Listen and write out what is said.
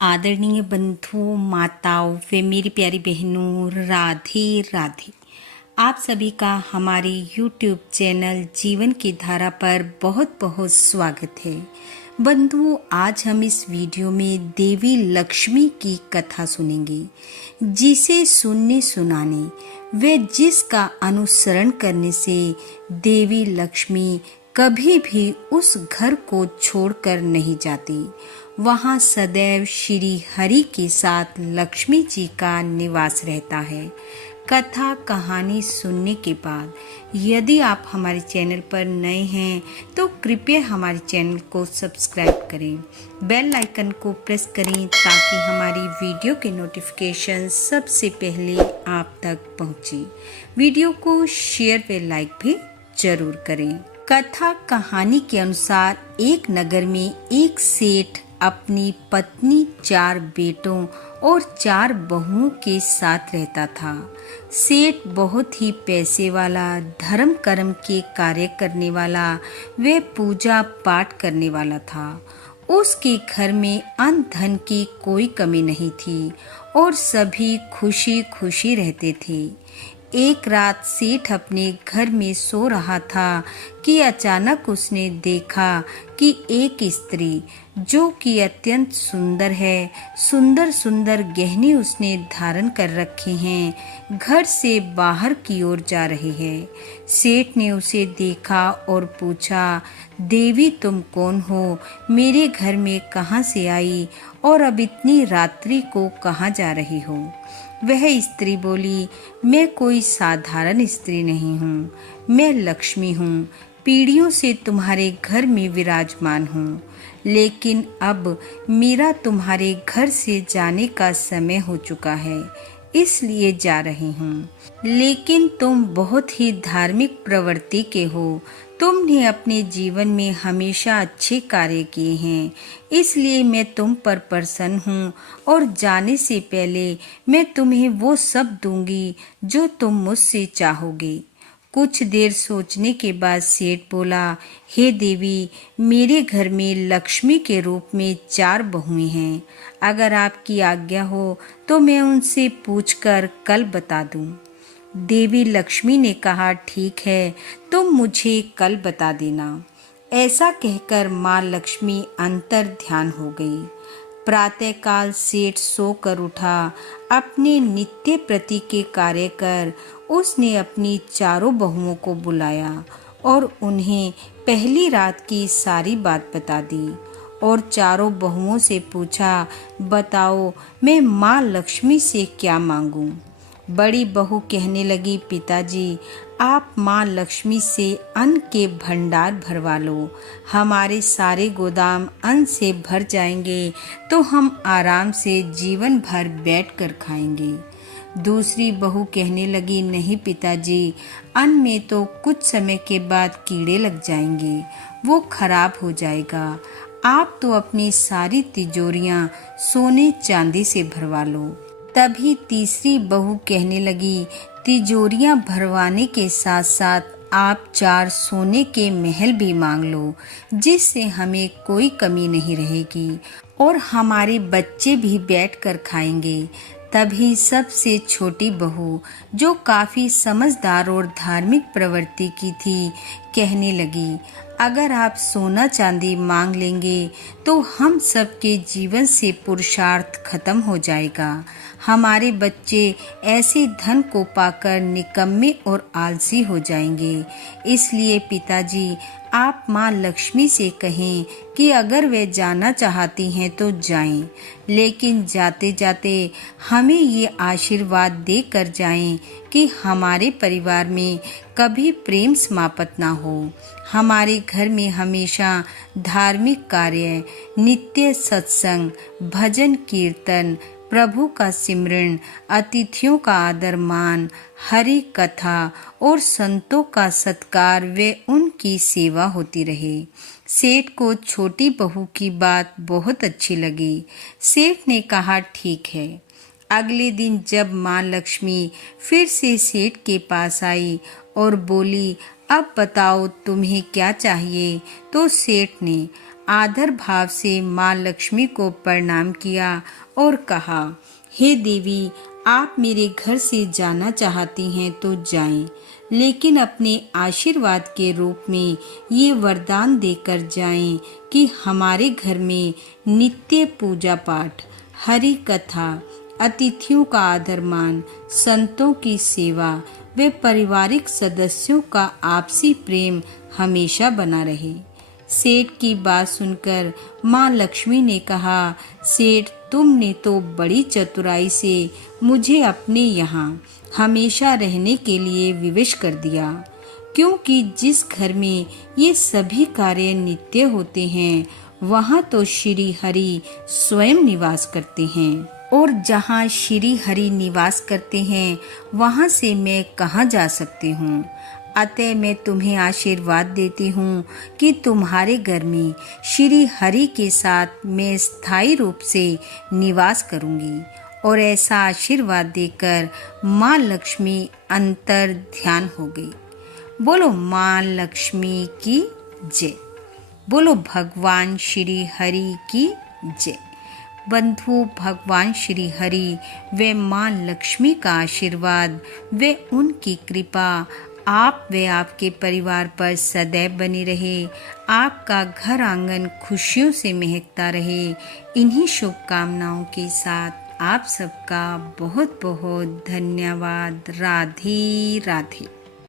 आदरणीय बंधु माताओं व मेरी प्यारी बहनों, राधे राधे। आप सभी का हमारे YouTube चैनल जीवन की धारा पर बहुत बहुत स्वागत है। बंधुओं, आज हम इस वीडियो में देवी लक्ष्मी की कथा सुनेंगे, जिसे सुनने सुनाने व जिसका अनुसरण करने से देवी लक्ष्मी कभी भी उस घर को छोड़कर नहीं जाती। वहाँ सदैव श्री हरि के साथ लक्ष्मी जी का निवास रहता है। कथा कहानी सुनने के बाद यदि आप हमारे चैनल पर नए हैं तो कृपया हमारे चैनल को सब्सक्राइब करें, बेल आइकन को प्रेस करें ताकि हमारी वीडियो के नोटिफिकेशन सबसे पहले आप तक पहुंचे। वीडियो को शेयर व लाइक भी जरूर करें। कथा कहानी के अनुसार एक नगर में एक सेठ अपनी पत्नी, 4 बेटों और 4 बहुओं के साथ रहता था। सेठ बहुत ही पैसे वाला, धर्म कर्म के कार्य करने वाला व पूजा पाठ करने वाला था। उसके घर में अन्न धन की कोई कमी नहीं थी और सभी खुशी खुशी रहते थे। एक रात सेठ अपने घर में सो रहा था कि अचानक उसने देखा कि एक स्त्री, जो कि अत्यंत सुंदर है, सुंदर सुंदर गहने उसने धारण कर रखे हैं, घर से बाहर की ओर जा रही है। सेठ ने उसे देखा और पूछा, देवी तुम कौन हो? मेरे घर में कहाँ से आई और अब इतनी रात्रि को कहाँ जा रही हो? वह स्त्री बोली, मैं कोई साधारण स्त्री नहीं हूँ, मैं लक्ष्मी हूँ, पीढ़ियों से तुम्हारे घर में विराजमान हूँ, लेकिन अब मेरा तुम्हारे घर से जाने का समय हो चुका है, इसलिए जा रही हूँ। लेकिन तुम बहुत ही धार्मिक प्रवृत्ति के हो, तुमने अपने जीवन में हमेशा अच्छे कार्य किए हैं, इसलिए मैं तुम पर प्रसन्न हूँ और जाने से पहले मैं तुम्हें वो सब दूंगी जो तुम मुझसे चाहोगे। कुछ देर सोचने के बाद सेठ बोला, हे देवी, मेरे घर में लक्ष्मी के रूप में 4 बहुएं हैं। अगर आपकी आज्ञा हो तो मैं उनसे पूछकर कल बता दूं। देवी लक्ष्मी ने कहा, ठीक है, तुम मुझे कल बता देना। ऐसा कहकर माँ लक्ष्मी अंतर ध्यान हो गई। प्रातःकाल सेठ सोकर उठा, अपने नित्य प्रति के कार्य कर उसने अपनी 4 बहुओं को बुलाया और उन्हें पहली रात की सारी बात बता दी और 4 बहुओं से पूछा, बताओ मैं माँ लक्ष्मी से क्या मांगूं? बड़ी बहू कहने लगी, पिताजी, आप माँ लक्ष्मी से अन्न के भंडार भरवा लो, हमारे सारे गोदाम अन्न से भर जाएंगे तो हम आराम से जीवन भर बैठकर खाएंगे। दूसरी बहू कहने लगी, नहीं पिताजी, अन्न में तो कुछ समय के बाद कीड़े लग जाएंगे, वो खराब हो जाएगा। आप तो अपनी सारी तिजोरियां सोने चांदी से भरवा लो। तभी तीसरी बहू कहने लगी, तिजोरियां भरवाने के साथ साथ आप 4 सोने के महल भी मांग लो, जिससे हमें कोई कमी नहीं रहेगी और हमारे बच्चे भी बैठकर खाएंगे। तभी सबसे छोटी बहू, जो काफी समझदार और धार्मिक प्रवृत्ति की थी, कहने लगी, अगर आप सोना चांदी मांग लेंगे तो हम सबके जीवन से पुरुषार्थ खत्म हो जाएगा। हमारे बच्चे ऐसे धन को पाकर निकम्मे और आलसी हो जाएंगे। इसलिए पिताजी, आप माँ लक्ष्मी से कहें कि अगर वे जाना चाहती हैं तो जाएं, लेकिन जाते जाते हमें ये आशीर्वाद देकर जाएं कि हमारे परिवार में कभी प्रेम समाप्त ना हो। हमारे घर में हमेशा धार्मिक कार्य, नित्य सत्संग, भजन कीर्तन, प्रभु का सिमरन, अतिथियों का आदर मान, हरि कथा और संतों का सत्कार व उनकी सेवा होती रहे। सेठ को छोटी बहू की बात बहुत अच्छी लगी। सेठ ने कहा, ठीक है। अगले दिन जब माँ लक्ष्मी फिर से सेठ के पास आई और बोली, अब बताओ तुम्हें क्या चाहिए? तो सेठ ने आदर भाव से माँ लक्ष्मी को प्रणाम किया और कहा, हे देवी, आप मेरे घर से जाना चाहती हैं तो जाएं, लेकिन अपने आशीर्वाद के रूप में ये वरदान देकर जाएं कि हमारे घर में नित्य पूजा पाठ, हरि कथा, अतिथियों का आदर मान, संतों की सेवा व पारिवारिक सदस्यों का आपसी प्रेम हमेशा बना रहे। सेठ की बात सुनकर माँ लक्ष्मी ने कहा, सेठ, तुमने तो बड़ी चतुराई से मुझे अपने यहाँ हमेशा रहने के लिए विवश कर दिया, क्योंकि जिस घर में ये सभी कार्य नित्य होते हैं वहाँ तो श्री हरि स्वयं निवास करते हैं, और जहाँ श्री हरि निवास करते हैं वहाँ से मैं कहाँ जा सकती हूँ। अतः मैं तुम्हें आशीर्वाद देती हूँ कि तुम्हारे घर में श्री हरि के साथ मैं स्थायी रूप से निवास करूँगी। और ऐसा आशीर्वाद देकर माँ लक्ष्मी अंतर ध्यान हो गई। बोलो माँ लक्ष्मी की जय। बोलो भगवान श्री हरि की जय। बंधु, भगवान श्री हरि व माँ लक्ष्मी का आशीर्वाद व उनकी कृपा आप व आपके परिवार पर सदैव बनी रहे। आपका घर आंगन खुशियों से महकता रहे। इन्हीं शुभकामनाओं के साथ आप सबका बहुत बहुत धन्यवाद। राधे राधे।